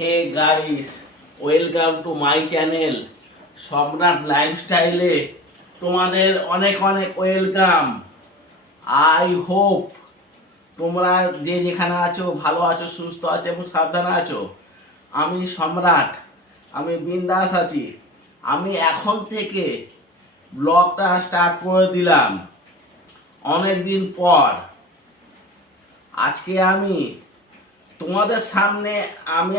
Hey guys, welcome to my channel Samrat লাইফস্টাইলে তোমাদের অনেক অনেক ওয়েলকাম। আই হোপ তোমরা যে যেখানে আছো ভালো আছো, সুস্থ আছো এবং সাবধানে আছো। আমি সম্রাট, আমি বিন্দাস আছি। আমি এখন থেকে ব্লগটা স্টার্ট করে দিলাম অনেক দিন পর। আজকে আমি তোমাদের সামনে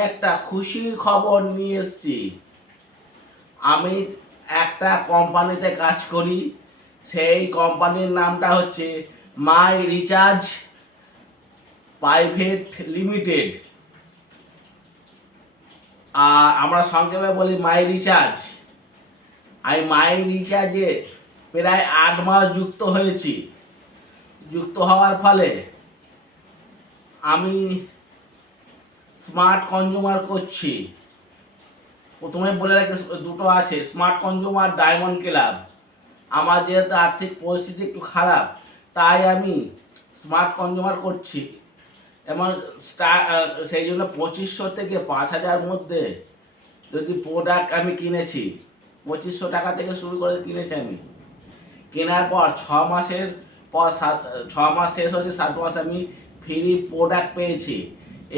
একটা খুশির খবর নিয়ে এসেছি। আমি একটা কোম্পানিতে কাজ করি, সেই কোম্পানির নামটা হচ্ছে মাই রিচার্জ প্রাইভেট লিমিটেড, আর আমরা সংক্ষেপে বলি মাই রিচার্জ। আমি মাই রিচার্জে প্রায় 8 মাস যুক্ত হয়েছি। যুক্ত হওয়ার ফলে আমি স্মার্ট কনজিউমার করছি। প্রথমে বলে রাখি, দুটো আছে, স্মার্ট কনজিউমার, ডায়মন্ড ক্লাব। আমার যেহেতু আর্থিক পরিস্থিতি একটু খারাপ, তাই আমি স্মার্ট কনজিউমার করছি। এবং সেই জন্য 2500 থেকে 5000 মধ্যে যদি প্রোডাক্ট আমি কিনেছি, 2500 টাকা থেকে শুরু করে কিনেছি আমি। কেনার পর 6 মাসের পর 6 মাস শেষ হচ্ছে, 7 মাস আমি ফ্রি প্রোডাক্ট পেয়েছি।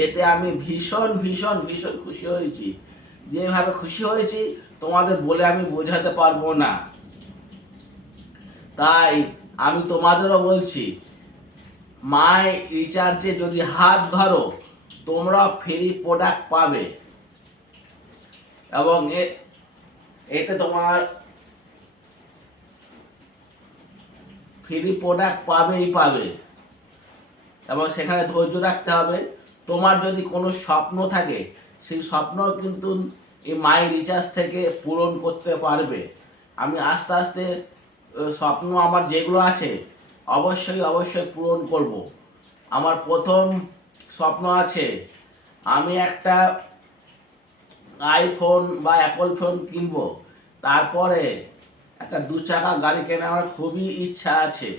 এতে আমি ভীষণ ভীষণ ভীষণ খুশি হয়েছি। যেভাবে খুশি হয়েছি তোমাদের বলে আমি বোঝাতে পারবো না। তাই আমি তোমাদেরও বলছি, মাই রিচার্জে যদি হাত ধরো তোমরা ফ্রি প্রোডাক্ট পাবে, এবং এতে তোমার ফ্রি প্রোডাক্ট পাবেই পাবে। এবং সেখানে ধৈর্য রাখতে হবে। তোমার যদি কোনো স্বপ্ন থাকে, সেই স্বপ্ন কিন্তু এই মাই রিচার্জ থেকে পূরণ করতে পারবে। আমি আস্তে আস্তে স্বপ্ন আমার যেগুলো আছে অবশ্যই অবশ্যই পূরণ করব। আমার প্রথম স্বপ্ন আছে, আমি একটা আইফোন বা অ্যাপল ফোন কিনবো। তারপরে একটা 2 চাকা গাড়ি কেনার আমার খুবই ইচ্ছা আছে।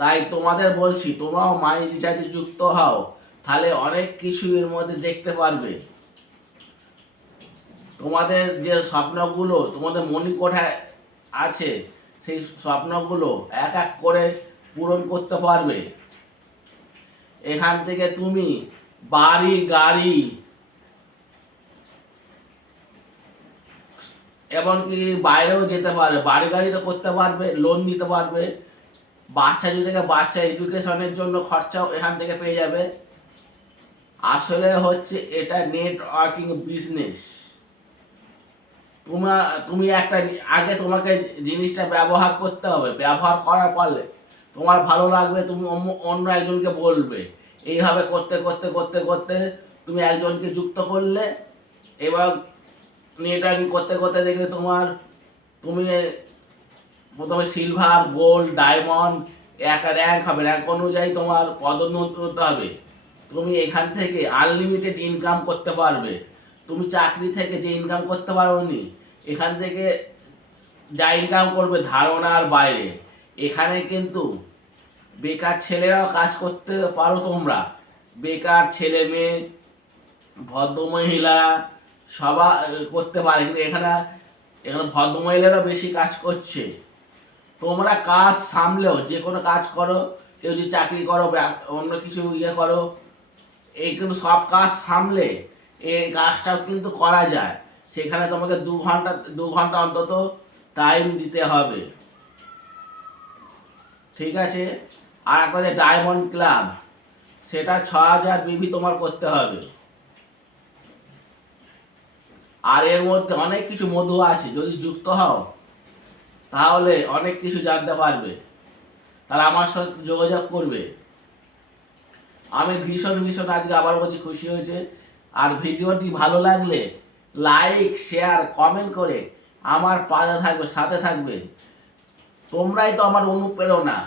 তাই তোমাদের বলছি, তোমরাও মাই রিচার্জে যুক্ত হও, তাহলে অনেক কিছু এর মধ্যে দেখতে পারবে। তোমাদের যে স্বপ্নগুলো তোমাদের মণিকোঠায় আছে, সেই স্বপ্নগুলো এক এক করে পূরণ করতে পারবে। এখান থেকে তুমি বাড়ি গাড়ি এমনকি বাইরেও যেতে পারবে, বাড়ি গাড়িতে করতে পারবে, লোন নিতে পারবে। বাচ্চা যদি থেকে বাচ্চা এডুকেশনের জন্য খরচাও এখান থেকে পেয়ে যাবে। আসলে হচ্ছে এটা নেটওয়ার্কিং বিজনেস। তুমি একটা আগে তোমাকে জিনিসটা ব্যবহার করতে হবে। ব্যবহার করার পরে তোমার ভালো লাগবে, তুমি অন্য একজনকে বলবে। এইভাবে করতে করতে করতে করতে তুমি একজনকে যুক্ত করলে, এবার নেটওয়ার্কিং করতে করতে দেখলে তুমি প্রথমে সিলভার, গোল্ড, ডায়মন্ড একটা র্যাঙ্ক হবে। র্যাঙ্ক অনুযায়ী তোমার পদোন্নতি হতে হবে। তুমি এখান থেকে আনলিমিটেড ইনকাম করতে পারবে। তুমি চাকরি থেকে যে ইনকাম করতে পারোনি, এখান থেকে যা ইনকাম করবে ধারণার বাইরে। এখানে কিন্তু বেকার ছেলেরাও কাজ করতে পারো তোমরা। বেকার ছেলে মেয়ে, ভদ্রমহিলা সবাই করতে পারে। কিন্তু এখানে ভদ্রমহিলারা বেশি কাজ করছে। তোমরা কাজ সামলেও, যে কোনো কাজ করো, কেউ যদি চাকরি করো, অন্য কিছু করো, এই কিন্তু সব কাজ সামলে এই কাজটাও কিন্তু করা যায়। সেখানে তোমাকে 2 ঘন্টা অন্তত টাইম দিতে হবে। ঠিক আছে। আর একটা যে ডায়মন্ড ক্লাব, সেটা 6000 বিবি তোমার করতে হবে। আর এর মধ্যে অনেক কিছু মধু আছে। যদি যুক্ত হও তাহলে অনেক কিছু জানতে পারবে। তাহলে আমার সাথে যোগাযোগ করবে। আমি ভীষণ ভীষণ আজকে আবার বলছি খুশি হয়েছে। আর ভিডিওটি ভালো লাগলে লাইক, শেয়ার, কমেন্ট করে আমার পাশে থাকবে, সাথে থাকবে। তোমরাই তো আমার অনুপ্রেরণা,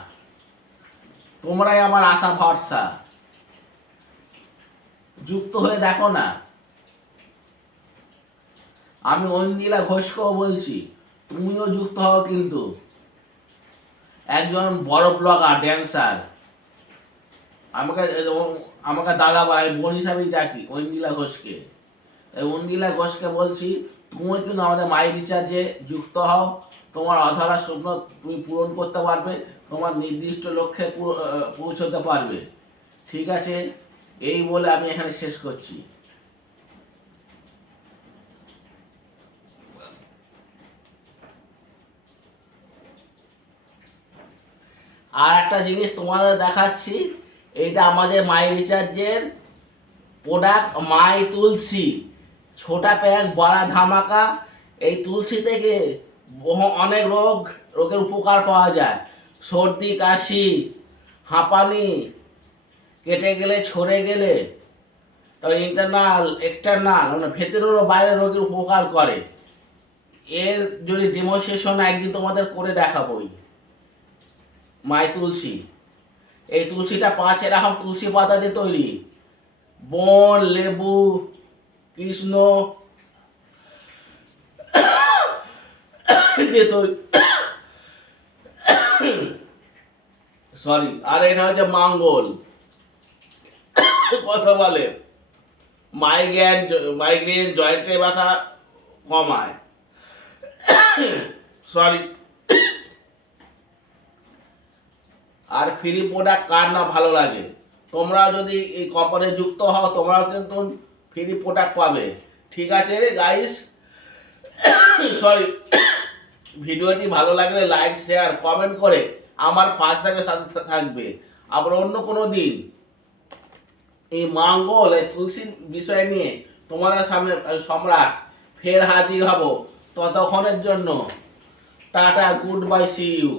তোমরাই আমার আশা ভরসা। যুক্ত হয়ে দেখো না। আমি ঐন্দ্রিলা ঘোষকেও বলছি, তুমিও যুক্ত হও। কিন্তু একজন বড় ব্লগার, ড্যান্সার, আমাকে আমাকে দাদা ভাই বোন হিসাবেই ডাকি ঐন্দ্রিলা ঘোষকে। তাই ঐন্দ্রিলা ঘোষকে বলছি, তুমি কিন্তু আমাদের মাই রিচার্জে যুক্ত হও, তোমার অধরা স্বপ্ন তুমি পূরণ করতে পারবে, তোমার নির্দিষ্ট লক্ষ্যে পৌঁছতে পারবে। ঠিক আছে, এই বলে আমি এখানে শেষ করছি। আর একটা জিনিস তোমাদের দেখাচ্ছি, এইটা আমাদের মাই রিচার্জের প্রোডাক্ট মাই তুলসী, ছোটা প্যাক বড়া ধামাকা। এই তুলসী থেকে অনেক রোগের উপকার পাওয়া যায়। সর্দি কাশি হাঁপানি কেটে গেলে ছড়ে গেলে, তবে ইন্টারনাল এক্সটার্নাল মানে ভেতরের ও বাইরের রোগের উপকার করে। এর যদি ডেমনস্ট্রেশন একদিন তোমাদের করে দেখাবোই। মাই তুলসী, এই তুলসীটা 5 এরকম তুলসী পাতা দিয়ে তৈরি, বন লেবু কৃষ্ণ দিয়ে তৈরি, সরি। আর এটা হচ্ছে মাঙ্গল, কথা বলে মাইগ্রেন জয়েন্টের ব্যথা কমায়, সরি। আর ফ্রি প্রোডাক্ট কার না ভালো লাগে, তোমরা যদি এই কোম্পানি যুক্ত হও তোমরাও কিন্তু ফ্রি প্রোডাক্ট পাবে। ঠিক আছে গাইস, সরি। ভিডিওটি ভালো লাগলে লাইক শেয়ার কমেন্ট করে আমার পাশ থেকে সাথে থাকবে। আবার অন্য কোনো দিন এই মাঙ্গল এই তুলসীর বিষয় নিয়ে তোমাদের সামনে সম্রাট ফের হাজির হব। ততক্ষণের জন্য tata, good bye, see you.